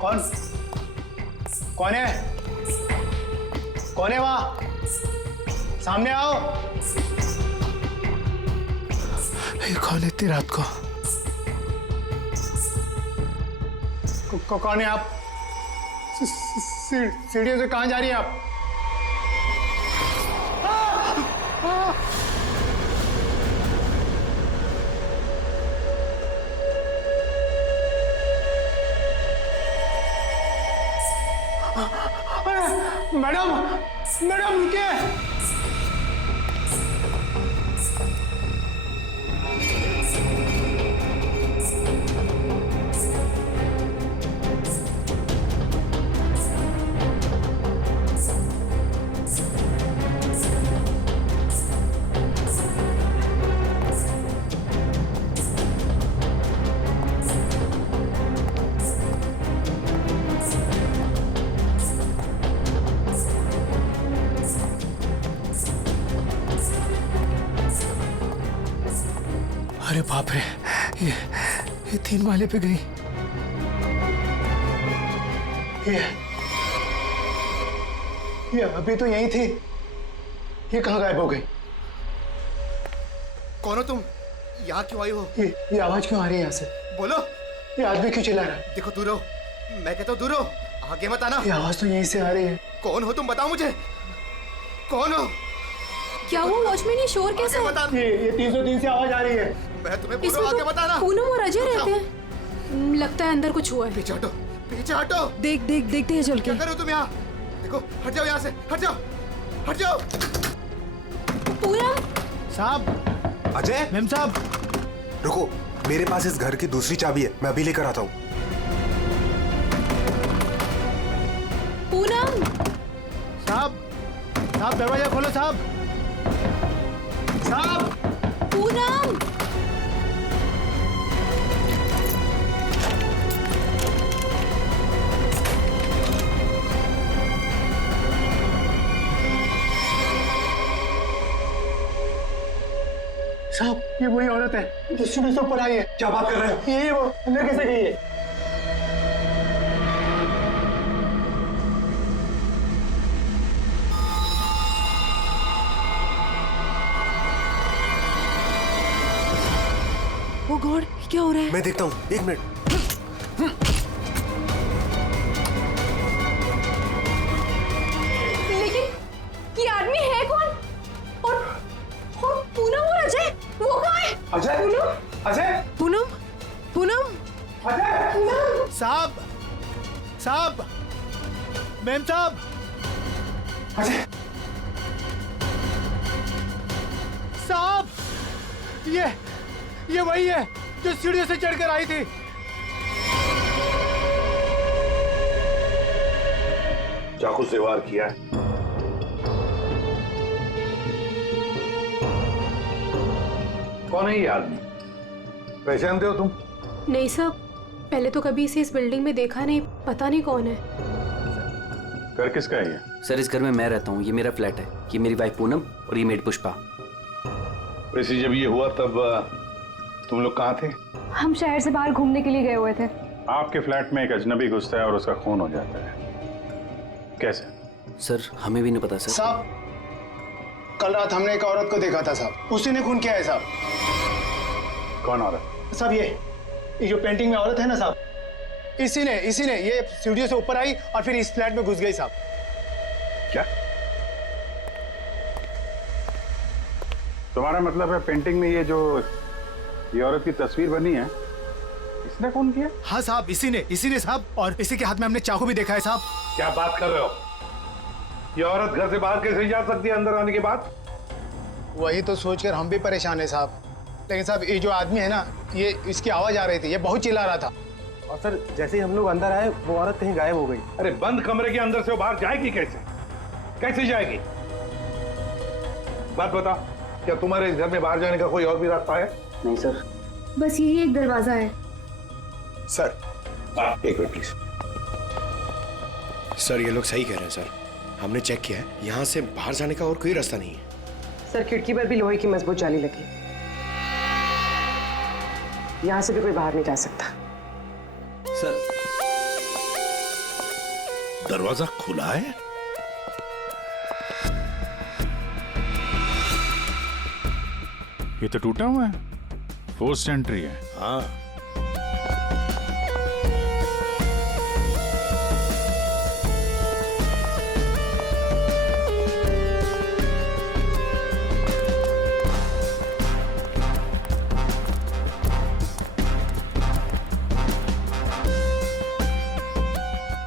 कौन कौन है? कौन है वहां? सामने आओ। ये कौन है इतनी रात को? कौन है आप? सीढ़ियों से कहां जा रही हैं आप? मैडम मैडम रुकिए। अरे बाप रे, ये 3 माले पे गई। ये अभी तो यहीं थी, ये कहाँ गायब हो गई? कौन हो तुम? यहाँ क्यों आई हो? ये आवाज क्यों आ रही है यहाँ से? बोलो। ये आदमी क्यों चिल्ला रहा है? देखो दूर रहो, मैं कहता हूँ दूर रहो, आगे मत आना। ये आवाज तो यहीं से आ रही है। कौन हो तुम, बताओ मुझे, कौन हो? क्या हुआ वॉचमैन, ये शोर कैसे? ये 303 से आवाज आ रही है। मैं तुम्हें बोल रहा हूँ, आगे मत आना। पूनम और अजय रहते हैं, लगता है अंदर कुछ हुआ है। पीछे हटो, पीछे हटो। देखते हैं चल के। क्या कर रहे हो तुम यहाँ? देखो, हट जाओ यहाँ से, हट जाओ, हट जाओ। पूनम साहब, अजय, मैम साहब, रुको, मेरे पास इस घर की दूसरी चाबी है, मैं अभी लेकर आता हूँ। पूनम। साहब दरवाजा खोलो साहब। साहब पूनम। साहब, ये वही औरत है जो सीढ़ी से ऊपर आई है। क्या बात कर रहे हो? यही वो अंदर कैसे गई है? ओ गॉड, क्या हो रहा है? मैं देखता हूँ, 1 मिनट। लेकिन ये आदमी है कौन? और पूनम और अजय, वो कहाँ है? अजय, अजय, पूनम। अजय, साहब, मैम साहब, अजय, साहब, ये वही है जो सीढ़ियों से चढ़कर आई थी। चाकू से वार किया है। कौन है ये आदमी? पहचानते हो तुम? नहीं साहब, पहले तो कभी इसे इस बिल्डिंग में देखा नहीं, पता नहीं कौन है। घर किसका है ये? सर, इस घर में मैं रहता हूँ, ये मेरा फ्लैट है, ये मेरी वाइफ पूनम और ये मेड पुष्पा। वैसे जब ये हुआ तब तुम लोग कहाँ थे? हम शहर से बाहर घूमने के लिए गए हुए थे। आपके फ्लैट में एक अजनबी घुसता है और उसका खून हो जाता है, कैसे? सर, हमें भी नहीं पता सर। साहब, कल रात हमने एक औरत को देखा था साहब, उसी ने खून किया है साहब। कौन औरत? साहब ये जो पेंटिंग में औरत है ना साहब, इसी ने ये सीढ़ियों से ऊपर आई और फिर इस फ्लैट में घुस गई साहब। क्या तुम्हारा मतलब है पेंटिंग में ये औरत की तस्वीर बनी है, इसने खून किया? हाँ साहब, इसी ने साहब, और इसी के हाथ में हमने चाकू भी देखा है साहब। क्या बात कर रहे हो? ये औरत घर से बाहर कैसे जा सकती है अंदर आने के बाद? वही तो सोचकर हम भी परेशान है साहब। लेकिन साहब, ये जो आदमी है ना, ये इसकी आवाज आ रही थी, ये बहुत चिल्ला रहा था। और सर, जैसे ही हम लोग अंदर आए, वो औरत कहीं गायब हो गई। अरे बंद कमरे के अंदर से वो बाहर जाएगी कैसे जाएगी? बात बता, क्या तुम्हारे इस घर में बाहर जाने का कोई और भी रास्ता है? नहीं सर, बस यही एक दरवाजा है। सर, एक मिनट प्लीज। सर, ये लोग सही कह रहे हैं सर, हमने चेक किया है, यहाँ से बाहर जाने का और कोई रास्ता नहीं है। सर, खिड़की पर भी लोहे की मजबूत जाली लगी, यहाँ से भी कोई बाहर नहीं जा सकता। सर दरवाजा खुला है। ये तो टूटा हुआ है, फोर्स एंट्री है। हाँ,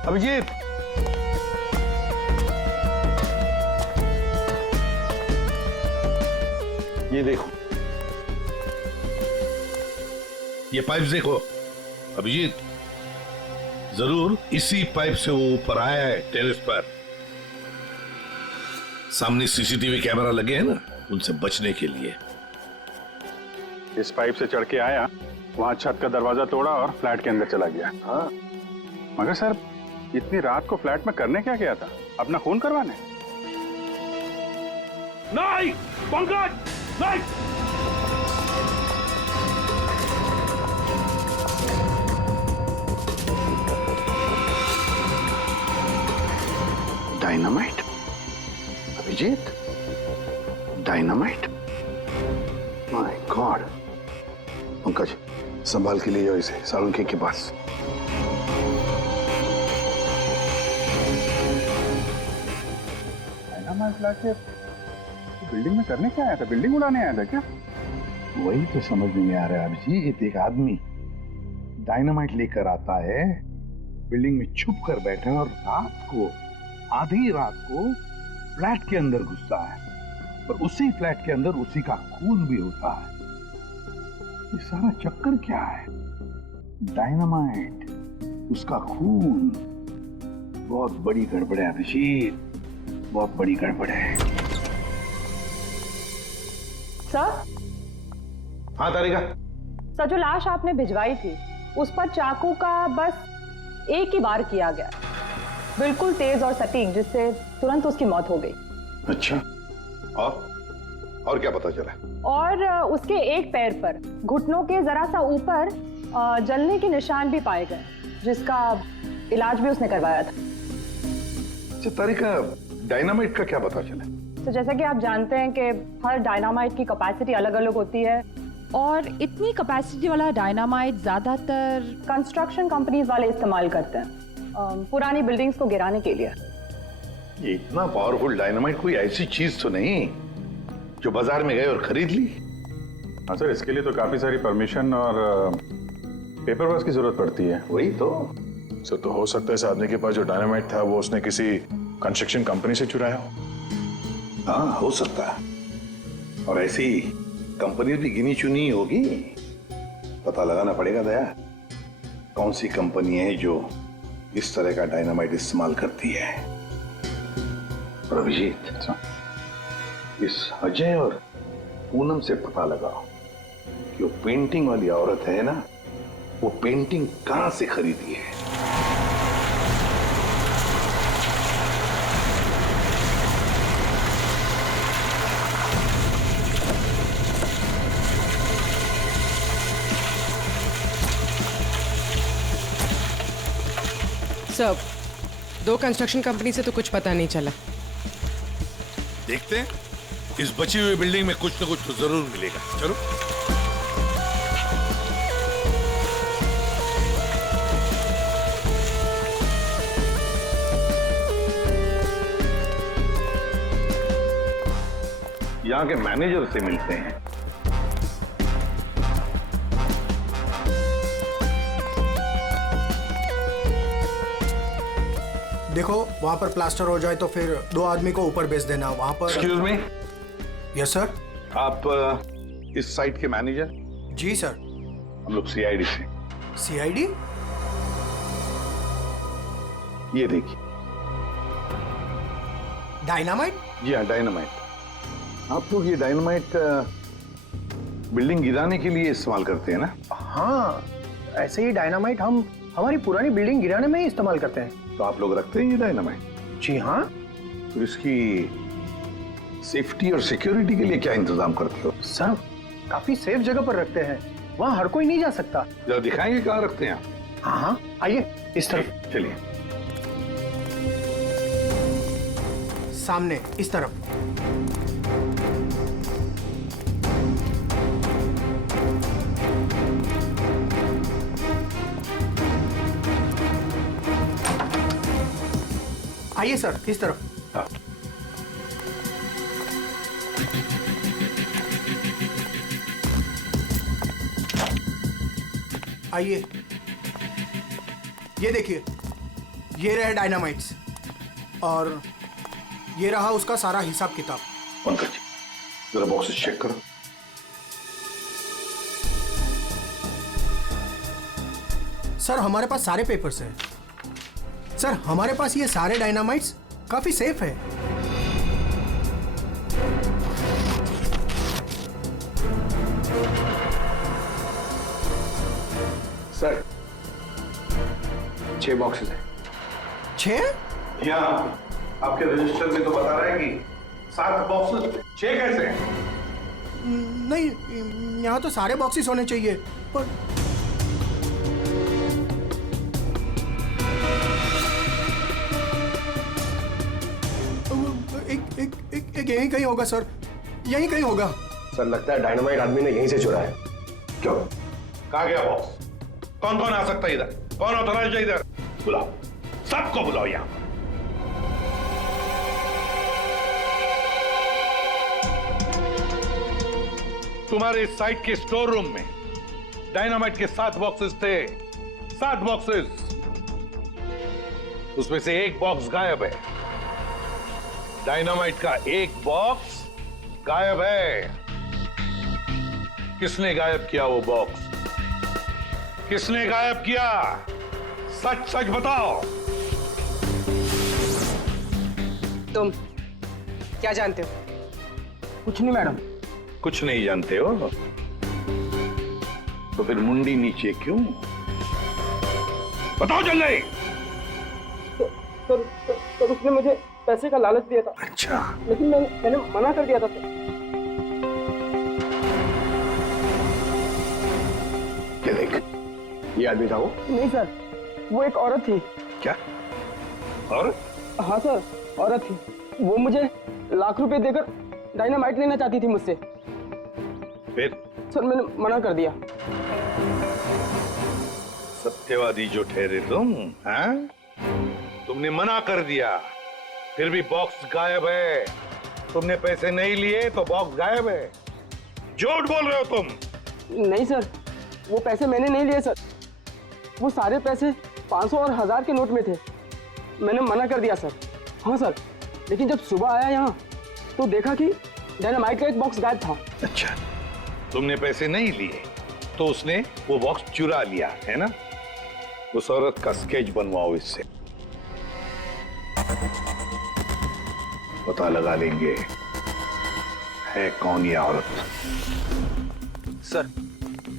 अभिजीत, ये देखो, ये पाइप देखो अभिजीत, जरूर इसी पाइप से वो ऊपर आया है टेरेस पर। सामने सीसीटीवी कैमरा लगे हैं ना, उनसे बचने के लिए। इस पाइप से चढ़ के आया, वहां छत का दरवाजा तोड़ा और फ्लैट के अंदर चला गया। हाँ, मगर सर, इतनी रात को फ्लैट में करने क्या गया था? अपना खून करवाने? नहीं पंकज, नहीं। Dynamite? Abhijit, dynamite? My God. Pankaj, संभाल के लिए जाओ इसे सालुंखे के पास। डायनामाइट लाके बिल्डिंग में करने क्या आया था? बिल्डिंग उड़ाने आया था क्या? वही तो समझ में नहीं आ रहा है अभिजीत। एक आदमी डायनामाइट लेकर आता है, बिल्डिंग में छुप कर बैठा है और रात को, आधी रात को फ्लैट के अंदर घुसता है, और उसी फ्लैट के अंदर उसी का खून भी होता है। ये सारा चक्कर क्या है? डायनामाइट, उसका खून। बहुत बड़ी गड़बड़ है अभिजीत, बहुत बड़ी गड़बड़ है। सर, हाँ तारिका, सर जो लाश आपने भिजवाई थी उस पर चाकू का बस एक ही वार किया गया, बिल्कुल तेज और सटीक, जिससे तुरंत उसकी मौत हो गई। अच्छा, और क्या पता चला? और उसके एक पैर पर घुटनों के जरा सा ऊपर जलने के निशान भी पाए गए, जिसका इलाज भी उसने करवाया था। अच्छा तारिका, डायनामाइट का क्या पता चला? तो जैसा कि आप जानते हैं कि हर डायनामाइट की कैपेसिटी अलग अलग होती है, और इतनी कैपेसिटी वाला डायनामाइट ज्यादातर कंस्ट्रक्शन कंपनीज वाले इस्तेमाल करते हैं पुरानी बिल्डिंग्स को गिराने के लिए। ये इतना पावरफुल डायनामाइट कोई ऐसी चीज तो नहीं जो बाजार में गए और खरीद ली? हाँ सर, इसके लिए तो काफी सारी परमिशन और पेपर वर्क की जरूरत पड़ती है। वही तो। सर, तो हो सकता है इस आदमी के पास जो डायनामाइट था वो उसने किसी कंस्ट्रक्शन कंपनी से चुराया हो। हाँ, हो सकता है। और ऐसी कंपनी भी गिनी चुनी होगी, पता लगाना पड़ेगा दया, कौन सी कंपनी है जो इस तरह का डायनामाइट इस्तेमाल करती है। और अभिजीत, इस अजय और पूनम से पता लगाओ कि वो पेंटिंग वाली औरत है ना, वो पेंटिंग कहां से खरीदी है। सर, 2 कंस्ट्रक्शन कंपनी से तो कुछ पता नहीं चला। देखते हैं, इस बची हुई बिल्डिंग में कुछ न कुछ तो जरूर मिलेगा। चलो। यहाँ के मैनेजर से मिलते हैं। देखो, वहाँ पर प्लास्टर हो जाए तो फिर 2 आदमी को ऊपर भेज देना। वहाँ पर। Excuse me. Yes sir. आप इस साइट के मैनेजर? जी सर। हम लोग सीआईडी से। सीआईडी? ये देखिए, डायनामाइट? जी हाँ, डायनामाइट। आप लोग ये डायनामाइट बिल्डिंग गिराने के लिए इस्तेमाल करते हैं ना? हाँ, ऐसे ही डायनामाइट हम हमारी पुरानी बिल्डिंग गिराने में ही इस्तेमाल करते हैं। तो आप लोग रखते हैं ये डायनामाइट? जी हाँ। तो इसकी सेफ्टी और सिक्योरिटी के लिए क्या इंतजाम करते हो? सर, काफी सेफ जगह पर रखते हैं, वहाँ हर कोई नहीं जा सकता। जरा दिखाएंगे कहाँ रखते हैं आप? हाँ हाँ, आइए इस तरफ। चलिए। सामने इस तरफ। आइए सर, इस तरफ। आइए, ये देखिए, ये रहे डायनामाइट्स और ये रहा उसका सारा हिसाब किताब। पंकज जी, जरा बॉक्सेस चेक करो। सर हमारे पास सारे पेपर्स हैं। सर हमारे पास ये सारे डायनामाइट्स काफी सेफ है। सर 6 बॉक्सेस हैं। 6? यहाँ आपके रजिस्टर में तो बता रहा है कि 7 बॉक्सेस, 6 कैसे हैं? नहीं, यहाँ तो सारे बॉक्सेस होने चाहिए, पर एक यहीं कहीं होगा सर, यहीं कहीं होगा। सर लगता है डायनामाइट आदमी ने यहीं से चुराया है। क्यों? कहाँ गया बॉक्स? कौन कौन आ सकता है इधर? कौन ऑथराइज्ड है इधर? बुलाओ, सबको बुलाओ यहाँ। तुम्हारे साइट के स्टोर रूम में डायनामाइट के 7 बॉक्सेस थे। 7 बॉक्सेस, उसमें से 1 बॉक्स गायब है। डायनामाइट का 1 बॉक्स गायब है। किसने गायब किया वो बॉक्स? किसने गायब किया? सच सच बताओ। तुम क्या जानते हो? कुछ नहीं मैडम। कुछ नहीं जानते हो तो फिर मुंडी नीचे क्यों? बताओ जल्दी। सर उसने मुझे पैसे का लालच दिया था। अच्छा, लेकिन मैंने मना कर दिया था सर। ये देख, ये आदमी था वो? नहीं सर, वो एक औरत थी। क्या? और? हाँ सर, औरत थी। वो मुझे लाख रुपए देकर डायनामाइट लेना चाहती थी मुझसे। फिर? सर मैंने मना कर दिया। सत्यवादी जो ठहरे तुम, हाँ? तुमने मना कर दिया, फिर भी बॉक्स गायब है। तुमने पैसे नहीं लिए तो बॉक्स गायब है। झूठ बोल रहे हो तुम। नहीं सर, वो पैसे मैंने नहीं लिए सर। वो सारे पैसे 500 और 1000 के नोट में थे। मैंने मना कर दिया सर। हाँ सर, लेकिन जब सुबह आया यहाँ तो देखा कि डायनामाइट का एक बॉक्स गायब था। अच्छा, तुमने पैसे नहीं लिए तो उसने वो बॉक्स चुरा लिया है ना? उस औरत का स्केच बनवाओ इससे, पता लगा लेंगे है कौन ये औरत। सर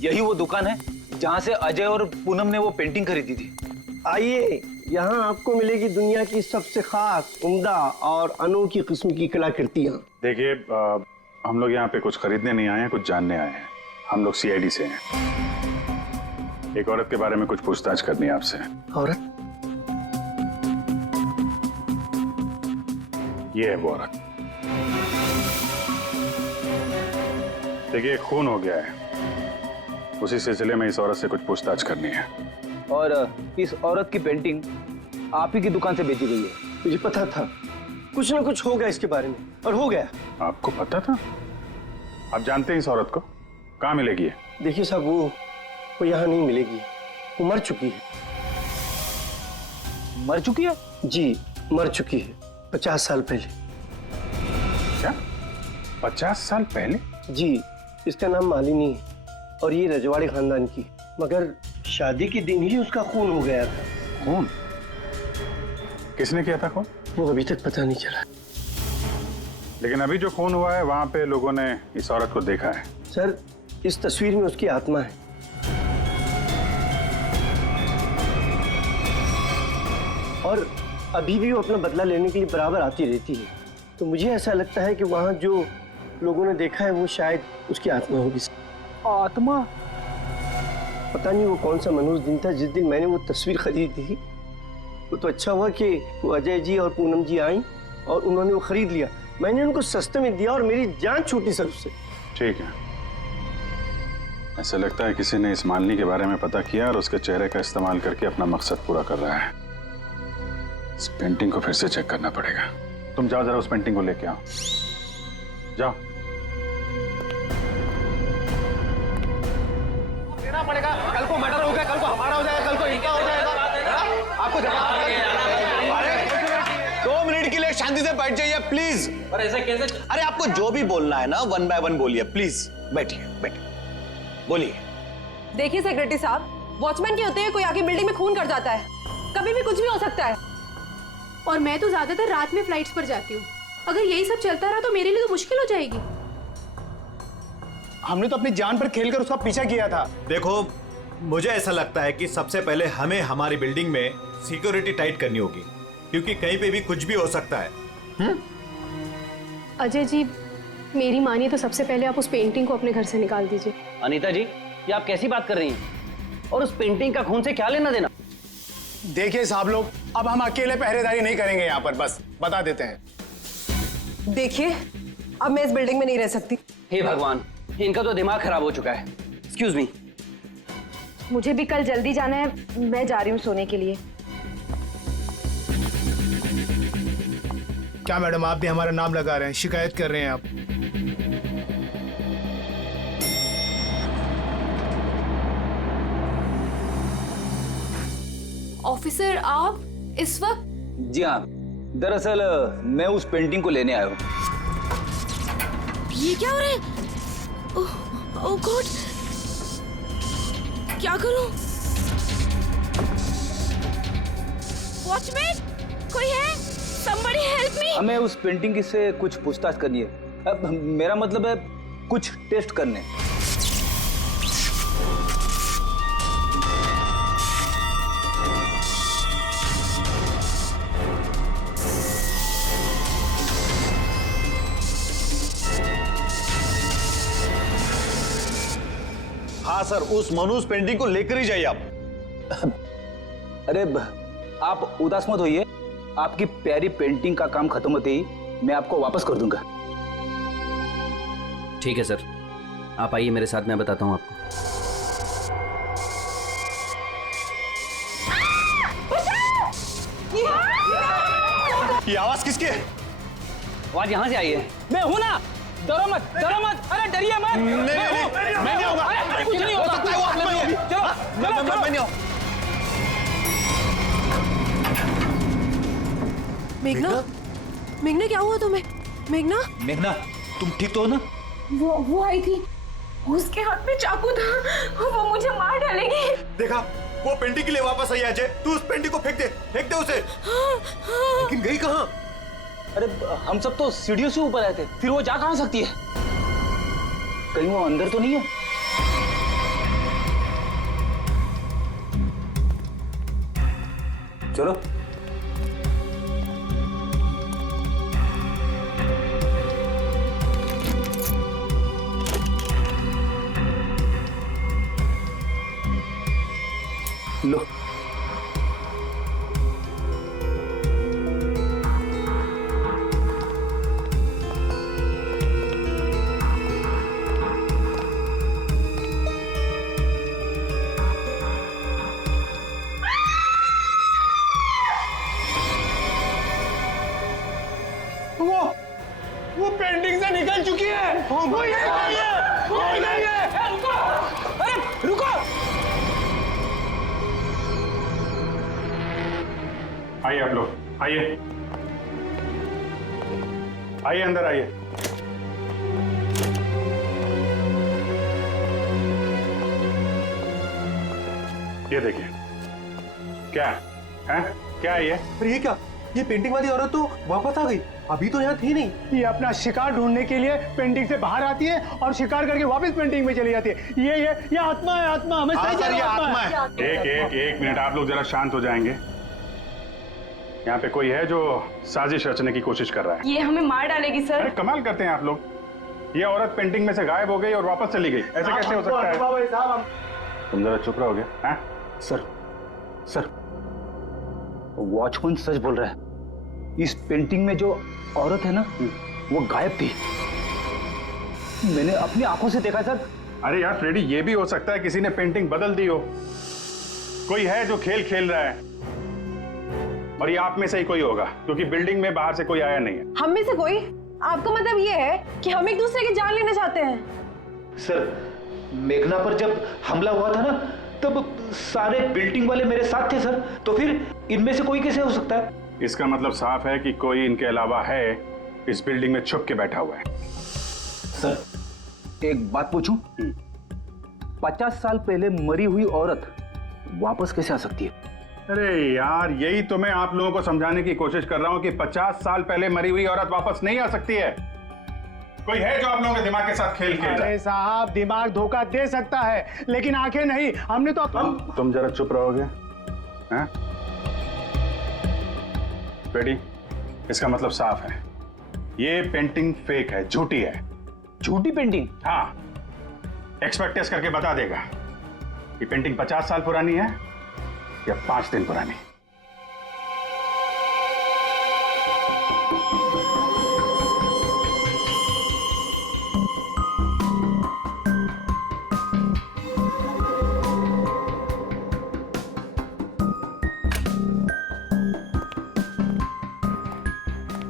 यही वो दुकान है जहां से अजय और पूनम ने वो पेंटिंग खरीदी थी। आइए, यहाँ आपको मिलेगी दुनिया की सबसे खास, उम्दा और अनोखी किस्म की कलाकृतियाँ। देखिए, हम लोग यहाँ पे कुछ खरीदने नहीं आए हैं, कुछ जानने आए हैं। हम लोग CID से हैं। एक औरत के बारे में कुछ पूछताछ करनी है आपसे। औरत? ये है वो औरत। देखिए, खून हो गया है, उसी सिलसिले में इस औरत से कुछ पूछताछ करनी है। और इस औरत की पेंटिंग आप ही की दुकान से बेची गई है। मुझे पता था कुछ ना कुछ होगा इसके बारे में, और हो गया। आपको पता था? आप जानते हैं इस औरत को? कहाँ मिलेगी? देखिए साहब, वो यहाँ नहीं मिलेगी। वो मर चुकी है। मर चुकी है? जी, मर चुकी है 50 साल पहले। क्या? 50 साल पहले? जी, इसका नाम मालिनी है और ये रजवाड़ी खानदान की, मगर शादी के दिन ही उसका खून हो गया था। खून? किसने किया था खून? वो अभी तक पता नहीं चला। लेकिन अभी जो खून हुआ है वहां पे लोगों ने इस औरत को देखा है। सर, इस तस्वीर में उसकी आत्मा है। और अभी भी वो अपना बदला लेने के लिए बराबर आती रहती है। तो मुझे ऐसा लगता है कि वहां जो लोगों ने देखा है वो शायद उसकी आत्मा होगी। आत्मा? पता नहीं वो कौन सा मनहूस दिन था जिस दिन मैंने वो तस्वीर खरीदी थी। वो तो अच्छा हुआ कि वो अजय जी और पूनम जी आई और उन्होंने वो खरीद लिया। मैंने उनको सस्ते में दिया और मेरी जान छूटी सर उससे। ठीक है, ऐसा लगता है किसी ने इस मालिनी के बारे में पता किया और उसके चेहरे का इस्तेमाल करके अपना मकसद पूरा कर रहा है। इस पेंटिंग को फिर से चेक करना पड़ेगा। तुम जाओ जरा उस पेंटिंग को लेके आओ, जाओ। देना पड़ेगा, कल को मर्डर हो गया, कल को हमारा हो जाएगा, कल को इनका हो जाएगा। आपको 2 मिनट के लिए शांति से बैठ जाइए प्लीज। पर ऐसा कैसे? अरे आपको जो भी बोलना है ना 1 बाय 1 बोलिए प्लीज। बैठिए बैठिए, बोलिए। देखिए सेक्रेटरी साहब, वॉचमैन के होते हुए कोई आके बिल्डिंग में खून कर जाता है, कभी भी कुछ भी हो सकता है। और मैं तो ज्यादातर रात में फ्लाइट्स पर जाती हूँ। अगर यही सब चलता रहा तो मेरे लिए तो मुश्किल हो जाएगी। हमने तो अपनी जान पर खेलकर उसका पीछा किया था। देखो, मुझे ऐसा लगता है कि सबसे पहले हमें हमारी बिल्डिंग में सिक्योरिटी टाइट करनी होगी, क्योंकि कहीं पे भी कुछ भी हो सकता है। अजय जी, मेरी मानिए तो सबसे पहले आप उस पेंटिंग को अपने घर से निकाल दीजिए। अनीता जी, ये आप कैसी बात कर रही हैं? और उस पेंटिंग का खून से क्या लेना देना? देखिए साहब लोग, अब हम अकेले पहरेदारी नहीं करेंगे यहाँ पर, बस बता देते हैं। देखिए, अब मैं इस बिल्डिंग में नहीं रह सकती। हे भगवान, इनका तो दिमाग खराब हो चुका है। Excuse me. मुझे भी कल जल्दी जाना है, मैं जा रही हूँ सोने के लिए। क्या मैडम, आप भी हमारा नाम लगा रहे हैं, शिकायत कर रहे हैं आप? ऑफिसर, आप इस वक्त? जी हाँ, दरअसल मैं उस पेंटिंग को लेने आया हूँ। ये क्या हो रहा है? ओह गॉड, क्या करूं? वॉचमैन, कोई है? Somebody help me! हमें उस पेंटिंग से कुछ पूछताछ करनी है। अब मेरा मतलब है कुछ टेस्ट करने। हाँ सर, उस मनुष्य पेंटिंग को लेकर ही जाइए आप। अरे आप उदास मत होइए, आपकी प्यारी पेंटिंग का काम खत्म होते ही मैं आपको वापस कर दूंगा। ठीक है सर, आप आइए मेरे साथ, मैं बताता हूँ आपको। ये आवाज किसकी है? आवाज यहाँ से आई है। मैं हूं ना, डरो मत, डरो मत। अरे डरिए मत। नहीं, मैं नहीं होगा। कुछ नहीं होगा। सकता है वो आत्मा ही होगी। चलो, मैं नहीं हूं। मेघना, मेघना क्या हुआ तुम्हें? मेघना, मेघना, तुम ठीक तो हो ना? वो आई थी, उसके हाथ में चाकू था, वो मुझे मार डालेगी। देखा, वो पेंटिंग के लिए वापस आई अजय। तू उस पेंटिंग को फेंक दे उसे। लेकिन गई कहाँ? अरे हम सब तो सीढ़ियों से ऊपर आए थे, फिर वो जा कहाँ सकती है? कहीं वो अंदर तो नहीं है? चलो। लो, वो पेंटिंग से निकल चुकी है। वो ये नहीं है, वो नहीं है। अरे रुको! आइए आप लोग, आइए आइए, अंदर आइए। ये देखिए, क्या है? क्या है ये? अरे ये क्या? ये पेंटिंग वाली औरत तो वापस आ गई, अभी तो यहाँ थी नहीं। ये अपना शिकार ढूंढने के लिए पेंटिंग से बाहर आती है और शिकार करके वापस पेंटिंग में चली जाती है। ये आत्मा है, आत्मा। हमें सही सर, ये आत्मा है। एक मिनट, आप लोग जरा शांत हो जाएंगे। यहाँ पे कोई है जो साजिश रचने की कोशिश कर रहा है। ये हमें मार डालेगी सर। अरे कमाल करते हैं आप लोग। ये औरत पेंटिंग में से गायब हो गई और वापस चली गई, ऐसे कैसे हो सकता है? तुम जरा चुप रहोगे? सर, वॉचमैन सच बोल रहा है। इस पेंटिंग में जो औरत है ना वो गायब थी। मैंने अपनी आंखों से देखा सर। अरे यार फ्रेडी, ये भी हो सकता है किसी ने पेंटिंग बदल दी हो। कोई है जो खेल खेल रहा है, और ये आप में से ही कोई होगा, क्योंकि बिल्डिंग में बाहर से कोई आया नहीं है। हम में से कोई? आपका मतलब ये है कि हम एक दूसरे की जान लेना चाहते हैं? सर, मेघना पर जब हमला हुआ था ना, तब सारे बिल्डिंग वाले मेरे साथ थे सर। तो फिर इनमें से कोई कैसे हो सकता है? इसका मतलब साफ है कि कोई इनके अलावा है, इस बिल्डिंग में छुप के बैठा हुआ है। सर, एक बात पूछूं? 50 साल पहले मरी हुई औरत वापस कैसे आ सकती है? अरे यार, यही तो मैं आप लोगों को समझाने की कोशिश कर रहा हूं कि 50 साल पहले मरी हुई औरत वापस नहीं आ सकती है। कोई है जो आप लोगों के दिमाग के साथ खेल खेल रहा है? अरे साहब, दिमाग धोखा दे सकता है, लेकिन आंखें नहीं। हमने तो तुम जरा चुप रहोगे? हैं? फ्रेडी, इसका मतलब साफ है, ये पेंटिंग फेक है, झूठी है। झूठी पेंटिंग? हाँ, एक्सपर्ट टेस्ट करके बता देगा कि पेंटिंग 50 साल पुरानी है या 5 दिन पुरानी।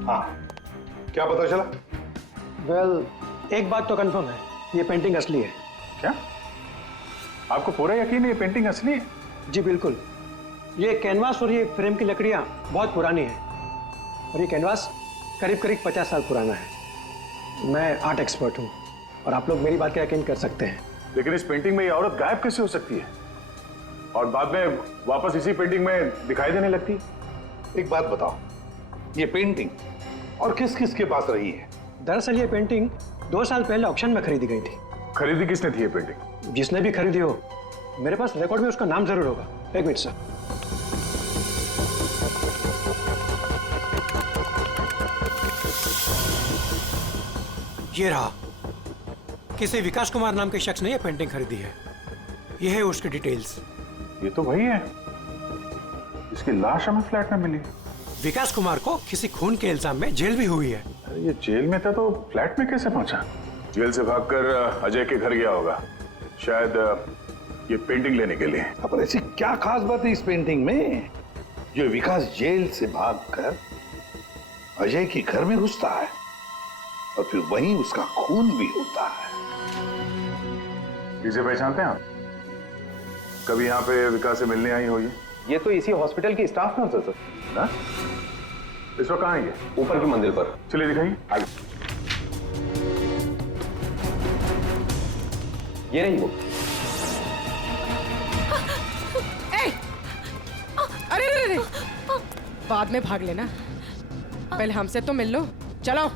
हाँ, क्या पता चला? वेल, एक बात तो कंफर्म है, ये पेंटिंग असली है। क्या? आपको पूरा यकीन है ये पेंटिंग असली है? जी बिल्कुल। ये कैनवास और ये फ्रेम की लकड़ियां बहुत पुरानी है, और ये कैनवास करीब करीब 50 साल पुराना है। मैं आर्ट एक्सपर्ट हूँ और आप लोग मेरी बात का यकीन कर सकते हैं। लेकिन इस पेंटिंग में ये औरत गायब कैसे हो सकती है और बाद में वापस इसी पेंटिंग में दिखाई देने लगती? एक बात बताओ, ये पेंटिंग और किस किस के पास रही है? दरअसल ये पेंटिंग 2 साल पहले ऑक्शन में खरीदी गई थी। खरीदी किसने थी ये पेंटिंग? जिसने भी खरीदी हो, मेरे पास रिकॉर्ड में उसका नाम जरूर होगा। एक मिनट सर। ये रहा, किसी विकास कुमार नाम के शख्स ने यह पेंटिंग खरीदी है। यह है उसकी डिटेल्स। ये तो वही है, इसकी लाश हमें फ्लैट में मिली। विकास कुमार को किसी खून के इल्जाम में जेल भी हुई है। अरे ये जेल में था तो फ्लैट में कैसे पहुंचा? जेल से भागकर अजय के घर गया होगा, शायद ये पेंटिंग लेने के लिए। पर ऐसी क्या खास बात है इस पेंटिंग में जो विकास जेल से भागकर अजय के घर में घुसता है और फिर वहीं उसका खून भी होता है? इसे पहचानते हैं आप? कभी यहाँ पे विकास से मिलने आई हो? ये तो इसी हॉस्पिटल की स्टाफ नर्स है सर। ना? इस वक्त कहाँ है ये? ऊपर की मंजिल पर। चलिए दिखाइए। आगे। ये नहीं वो। अरे रे रे, बाद में भाग लेना, पहले हमसे तो मिल लो। चलो,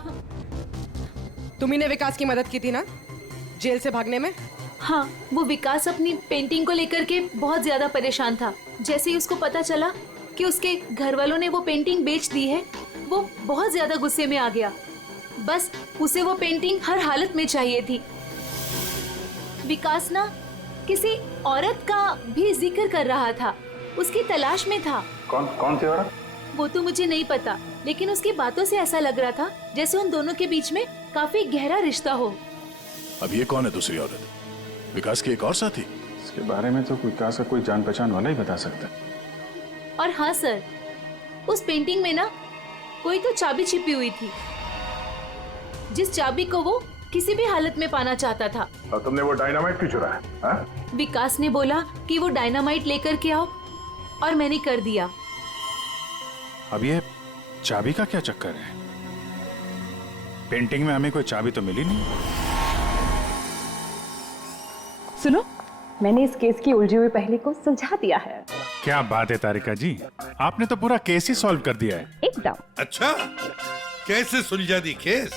तुम्ही ने विकास की मदद की थी ना जेल से भागने में? हाँ, वो विकास अपनी पेंटिंग को लेकर के बहुत ज्यादा परेशान था। जैसे ही उसको पता चला कि उसके घर वालों ने वो पेंटिंग बेच दी है, वो बहुत ज्यादा गुस्से में आ गया। बस उसे वो पेंटिंग हर हालत में चाहिए थी। विकास ना किसी औरत का भी जिक्र कर रहा था, उसकी तलाश में था। कौन सी औरत? वो तो मुझे नहीं पता, लेकिन उसकी बातों से ऐसा लग रहा था जैसे उन दोनों के बीच में काफी गहरा रिश्ता हो। अब ये कौन है दूसरी औरत? विकास की एक और साथी? इसके बारे में तो विकास का कोई जान पहचान वाला ही बता सकता है। और हाँ सर, उस पेंटिंग में ना कोई तो चाबी छिपी हुई थी, जिस चाबी को वो किसी भी हालत में पाना चाहता था। और तुमने वो डायनामाइट क्यों चुराया? हाँ? विकास ने बोला कि वो डायनामाइट लेकर के आओ, और मैंने कर दिया। अब ये चाबी का क्या चक्कर है? पेंटिंग में हमें कोई चाबी तो मिली नहीं। सुनो, मैंने इस केस की उलझी हुई पहेली को सुलझा दिया है। क्या बात है तारिका जी, आपने तो पूरा केस ही सॉल्व कर दिया है। एकदम। अच्छा, कैसे सुलझा दी केस?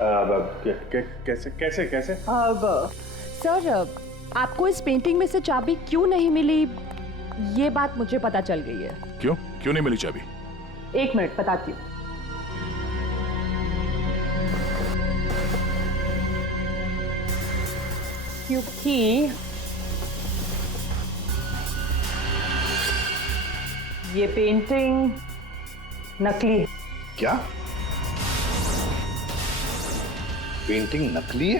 कैसे कैसे कैसे? अब सर, आपको इस पेंटिंग में से चाबी क्यों नहीं मिली, ये बात मुझे पता चल गई है। क्यों नहीं मिली चाबी? 1 मिनट बताती हूँ। क्योंकि ये पेंटिंग नकली है। क्या पेंटिंग नकली है?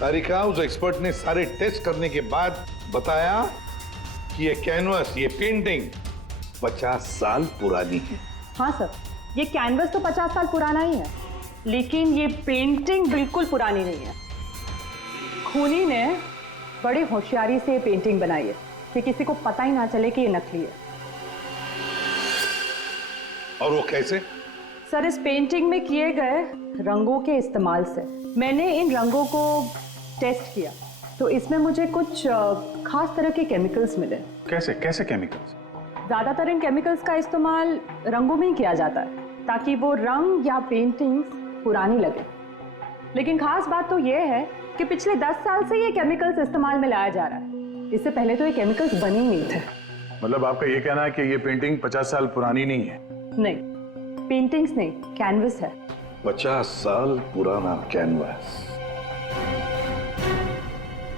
तारिका, उस एक्सपर्ट ने सारे टेस्ट करने के बाद बताया कि ये कैनवस, ये पेंटिंग 50 साल पुरानी है। हाँ सर, ये कैनवस तो 50 साल पुराना ही है, लेकिन ये पेंटिंग बिल्कुल पुरानी नहीं है। खूनी ने बड़ी होशियारी से पेंटिंग बनाई है कि किसी को पता ही ना चले कि ये नकली है। और वो कैसे? सर, इस पेंटिंग में किए गए रंगों के इस्तेमाल से मैंने इन रंगों को टेस्ट किया, तो इसमें मुझे कुछ खास तरह के केमिकल्स मिले। कैसे कैसे केमिकल्स? ज्यादातर इन केमिकल्स का इस्तेमाल रंगों में ही किया जाता है ताकि वो रंग या पेंटिंग्स पुरानी लगे। लेकिन खास बात तो ये है कि पिछले 10 साल से ये केमिकल्स इस्तेमाल में लाया जा रहा है। इससे पहले तो ये केमिकल्स बने ही नहीं थे। मतलब आपका ये कहना है कि ये पेंटिंग 50 साल पुरानी नहीं है? नहीं, पेंटिंग्स नहीं, कैनवस है। 50 साल पुराना कैनवस।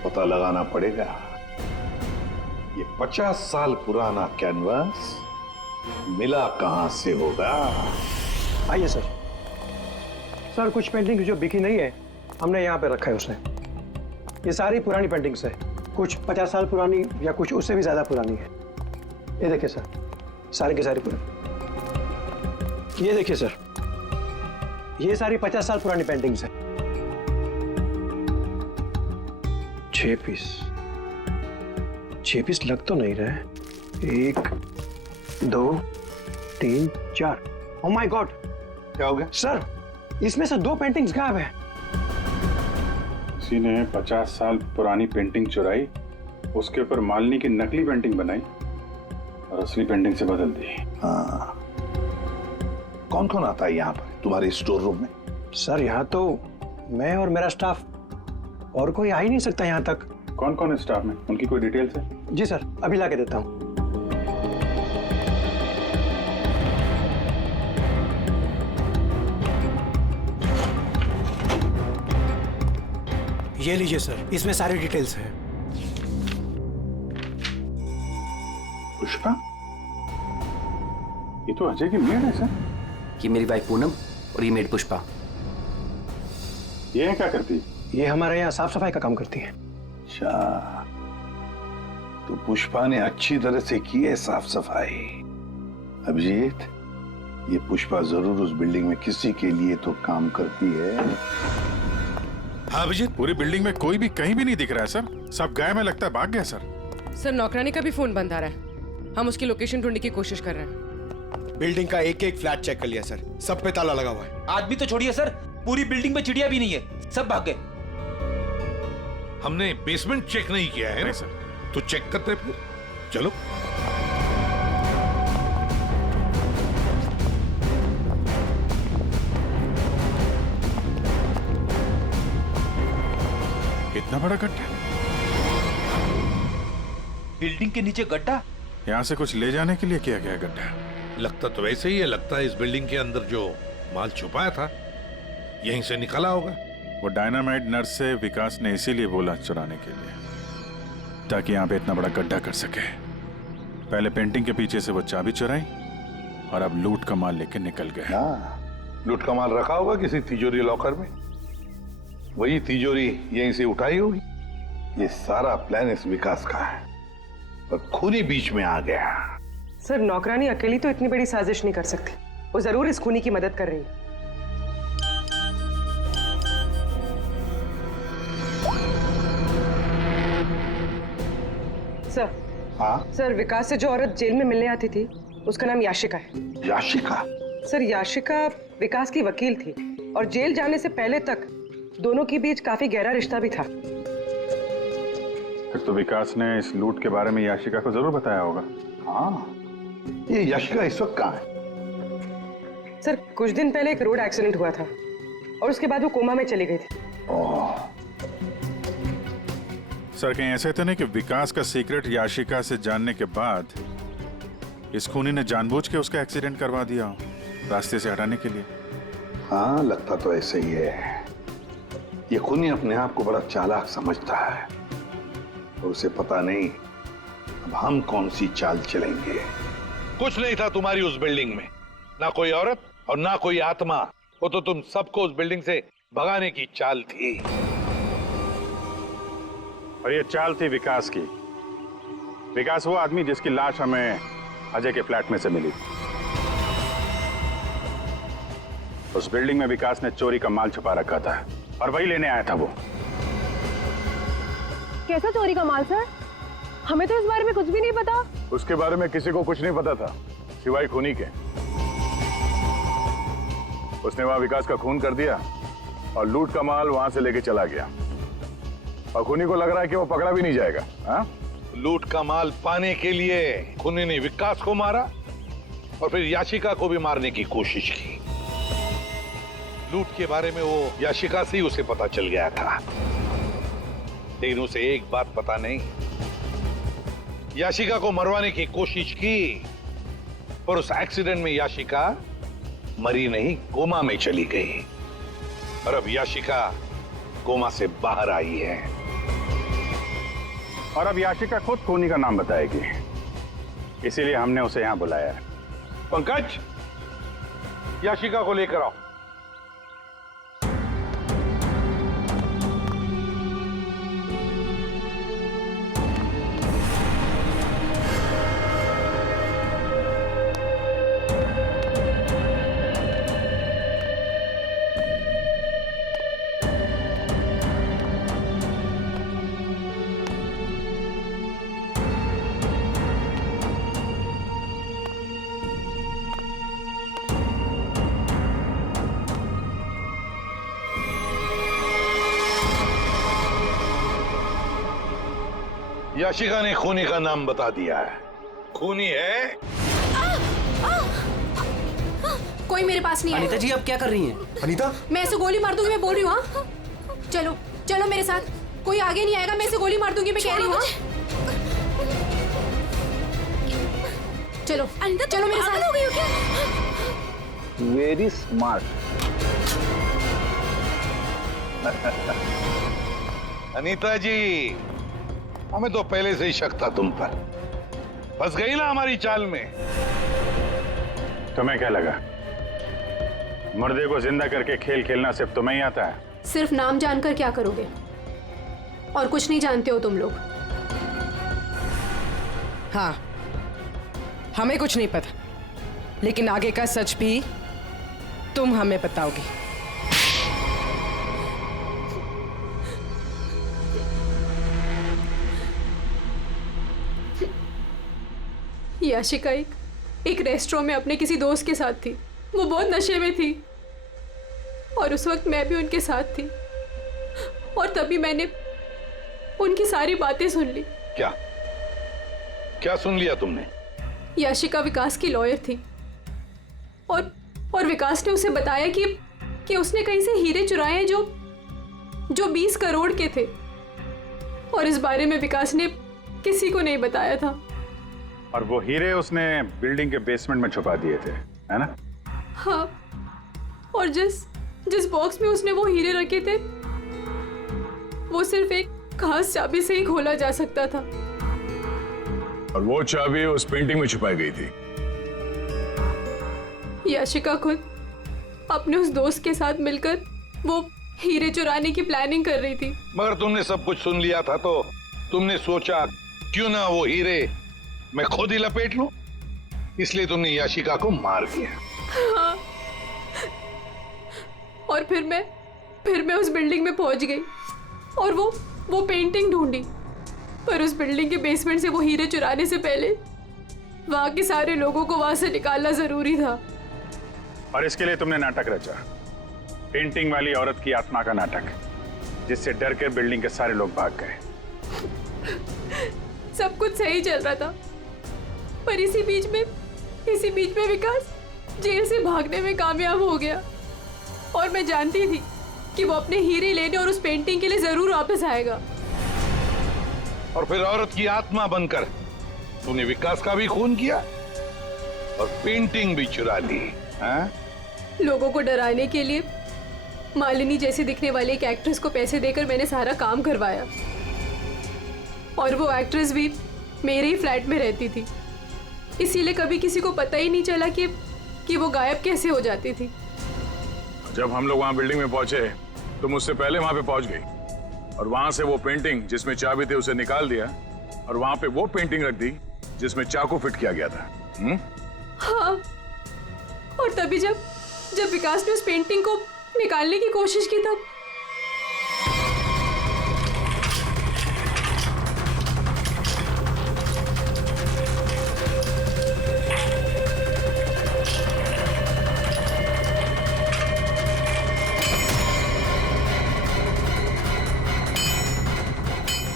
पता लगाना पड़ेगा ये 50 साल पुराना कैनवस मिला कहां से होगा। आइए सर। सर, कुछ पेंटिंग जो बिकी नहीं है हमने यहाँ पे रखा है उसने। ये सारी पुरानी पेंटिंग्स है, कुछ 50 साल पुरानी या कुछ उससे भी ज्यादा पुरानी है। ये देखिए सर, सारी की सारी पुरानी। ये देखिए सर, ये सारी 50 साल पुरानी पेंटिंग्स है। 6 पीस लग तो नहीं रहे। 1 2 3 4। ओह माय गॉड, क्या हो गया सर? इसमें से 2 पेंटिंग्स गायब है। किसी ने 50 साल पुरानी पेंटिंग चुराई, उसके ऊपर मालिनी की नकली पेंटिंग बनाई और असली पेंटिंग से बदल दी। हाँ, कौन कौन आता है यहाँ पर तुम्हारे स्टोर रूम में? सर, यहाँ तो मैं और मेरा स्टाफ, और कोई आ ही नहीं सकता यहाँ तक। कौन कौन है स्टाफ में? उनकी कोई डिटेल्स है? जी सर, अभी ला के देता हूँ। ये लीजिए सर, इसमें सारी डिटेल्स हैं। पुष्पा, ये तो अजय की मेड है सर। ये मेरी वाइफ पूनम और ये मेड पुष्पा। ये क्या करती? ये हमारे यहाँ साफ सफाई का काम करती है। अच्छा, तो पुष्पा ने अच्छी तरह से की है साफ सफाई। अभिजीत, ये पुष्पा जरूर उस बिल्डिंग में किसी के लिए तो काम करती है। हाँ अभिजीत, पूरी बिल्डिंग में कोई भी कहीं भी नहीं दिख रहा है सर। सब गायब है, लगता है भाग गया सर। सर, नौकरानी का भी फोन बंद आ रहा है। हम उसकी लोकेशन ढूंढने की कोशिश कर रहे हैं। बिल्डिंग का एक एक फ्लैट चेक कर लिया सर, सब पे ताला लगा हुआ है। आदमी तो छोड़िए सर, पूरी बिल्डिंग में चिड़िया भी नहीं है, सब भाग गए। हमने बेसमेंट चेक नहीं किया है ना सर, तो चेक करते फिर। चलो। इतना बड़ा गड्ढा? बिल्डिंग के नीचे गड्ढा? यहाँ से कुछ ले जाने के लिए किया गया गड्ढा। लगता तो वैसे ही है, लगता है इस बिल्डिंग के अंदर जो माल छुपाया था यहीं से निकला होगा। वो डायनामाइट नर्स से विकास ने इसीलिए बोला चुराने के लिए, ताकि यहाँ पे इतना बड़ा गड्ढा कर सके। पहले पेंटिंग के पीछे से वो चाबी चुराई और अब लूट का माल लेके निकल गए। हाँ, लूट का माल रखा होगा किसी तिजोरी लॉकर में, वही तिजोरी यहीं से उठाई होगी। ये सारा प्लान इस विकास का है, पर खूनी बीच में आ गया। सर, नौकरानी अकेली तो इतनी बड़ी साजिश नहीं कर सकती। वो जरूर इस खूनी की मदद कर रही है। सर। हाँ सर, विकास से जो औरत जेल में मिलने आती थी उसका नाम याशिका है। याशिका? सर, याशिका विकास की वकील थी और जेल जाने से पहले तक दोनों के बीच काफी गहरा रिश्ता भी था। फिर तो विकास ने इस लूट के बारे में याशिका को जरूर बताया होगा। हाँ, ये याशिका इस वक्त कहाँ है? सर, कुछ दिन पहले एक रोड एक्सीडेंट हुआ था और उसके बाद वो कोमा में चली गई थी। सर, कहीं ऐसे तो नहीं कि विकास का सीक्रेट याशिका से जानने के बाद इस खूनी ने जानबूझ के उसका एक्सीडेंट करवा दिया हो, रास्ते से हटाने के लिए? हाँ, लगता तो ऐसे ही है। ये खूनी अपने आप को बड़ा चालाक समझता है और उसे पता नहीं अब हम कौन सी चाल चलेंगे। कुछ नहीं था तुम्हारी उस बिल्डिंग में, ना कोई औरत और ना कोई आत्मा। वो तो तुम सबको उस बिल्डिंग से भगाने की चाल थी। और ये चाल थी विकास की। विकास वो आदमी जिसकी लाश हमें अजय के फ्लैट में से मिली। उस बिल्डिंग में विकास ने चोरी का माल छुपा रखा था और वही लेने आया था वो। कैसा चोरी का माल सर? हमें तो इस बारे में कुछ भी नहीं पता। उसके बारे में किसी को कुछ नहीं पता था सिवाय खूनी के। उसने वहां विकास का खून कर दिया और लूट का माल वहां से लेके चला गया। और खूनी को लग रहा है कि वो पकड़ा भी नहीं जाएगा। हाँ? लूट का माल पाने के लिए खूनी ने विकास को मारा और फिर याशिका को भी मारने की कोशिश की। लूट के बारे में वो याशिका से ही उसे पता चल गया था, लेकिन उसे एक बात पता नहीं। याशिका को मरवाने की कोशिश की, पर उस एक्सीडेंट में याशिका मरी नहीं, कोमा में चली गई। और अब याशिका कोमा से बाहर आई है। और अब याशिका खुद खूनी का नाम बताएगी, इसीलिए हमने उसे यहां बुलाया है। पंकज, याशिका को लेकर आओ। याशिका ने खूनी का नाम बता दिया है। खूनी है। कोई मेरे पास नहीं है। अनीता जी आप क्या कर रही हैं? अनीता, मैं ऐसे गोली मार दूंगी, मैं बोल रही हूँ। हाँ? चलो चलो मेरे साथ, कोई आगे नहीं आएगा, मैं ऐसे गोली मार दूंगी, मैं कह रही हूँ। चलो अनीता, चलो मेरे साथ। हो गई हो क्या? Very smart. अनीता जी, हमें तो पहले से ही शक था तुम पर। फंस गई ना हमारी चाल में। तुम्हें क्या लगा मुर्दे को जिंदा करके खेल खेलना सिर्फ तुम्हें ही आता है? सिर्फ नाम जानकर क्या करोगे? और कुछ नहीं जानते हो तुम लोग। हाँ, हमें कुछ नहीं पता, लेकिन आगे का सच भी तुम हमें बताओगे। याशिका एक रेस्टोरेंट में अपने किसी दोस्त के साथ थी। वो बहुत नशे में थी और उस वक्त मैं भी उनके साथ थी, और तभी मैंने उनकी सारी बातें सुन ली। क्या क्या सुन लिया तुमने? याशिका विकास की लॉयर थी और विकास ने उसे बताया कि उसने कहीं से हीरे चुराए हैं जो 20 करोड़ के थे, और इस बारे में विकास ने किसी को नहीं बताया था। और वो हीरे उसने बिल्डिंग के बेसमेंट में छुपा दिए थे, है ना? हाँ, और जिस बॉक्स में उसने वो हीरे रखे थे वो सिर्फ एक खास चाबी से ही खोला जा सकता था। और वो चाबी उस पेंटिंग में छुपाई गई थी। याशिका खुद अपने उस दोस्त के साथ मिलकर वो हीरे चुराने की प्लानिंग कर रही थी। मगर तुमने सब कुछ सुन लिया था तो तुमने सोचा क्यों ना वो हीरे मैं खुद ही लपेट लूं, इसलिए तुमने याशिका को मार दिया। हाँ। और फिर मैं उस बिल्डिंग में पहुंच गई और वो पेंटिंग ढूंढी, पर उस बिल्डिंग के बेसमेंट से वो हीरे चुराने से पहले वहां के सारे लोगों को वहां से निकालना जरूरी था। और इसके लिए तुमने नाटक रचा, पेंटिंग वाली औरत की आत्मा का नाटक, जिससे डर के बिल्डिंग के सारे लोग भाग गए। सब कुछ सही चल रहा था, पर इसी बीच में विकास जेल से भागने में कामयाब हो गया, और मैं जानती थी कि वो अपने हीरे लेने और उस पेंटिंग के लिए जरूर वापस आएगा। और फिर औरत की आत्मा बनकर तूने विकास का भी खून किया और पेंटिंग भी चुरा ली। हाँ? लोगों को डराने के लिए मालिनी जैसी दिखने वाली एक एक्ट्रेस को पैसे देकर मैंने सारा काम करवाया, और वो एक्ट्रेस भी मेरे ही फ्लैट में रहती थी, इसीलिए कभी किसी को पता ही नहीं चला कि वो गायब कैसे हो जाती थी। जब हम लोग वहां बिल्डिंग में पहुंचे तो मुझसे पहले वहां पे पहुंच गई और वहां से वो पेंटिंग जिसमें चाबी थी उसे निकाल दिया और वहां पे वो पेंटिंग रख दी जिसमें चाकू फिट किया गया था। हाँ, और तभी जब विकास ने उस पेंटिंग को निकालने की कोशिश की तब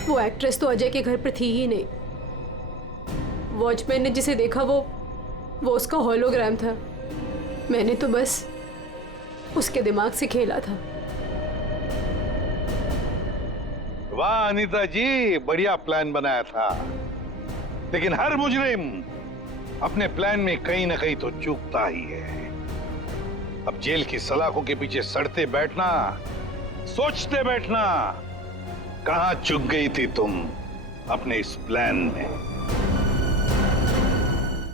वो एक्ट्रेस तो अजय के घर पर थी ही नहीं। वॉचमैन ने जिसे देखा वो उसका होलोग्राम था। मैंने तो बस उसके दिमाग से खेला था। वाह अनीता जी, बढ़िया प्लान बनाया था, लेकिन हर मुजरिम अपने प्लान में कहीं ना कहीं तो चूकता ही है। अब जेल की सलाखों के पीछे सड़ते बैठना, सोचते बैठना, कहां चूक गई थी तुम अपने इस प्लान में?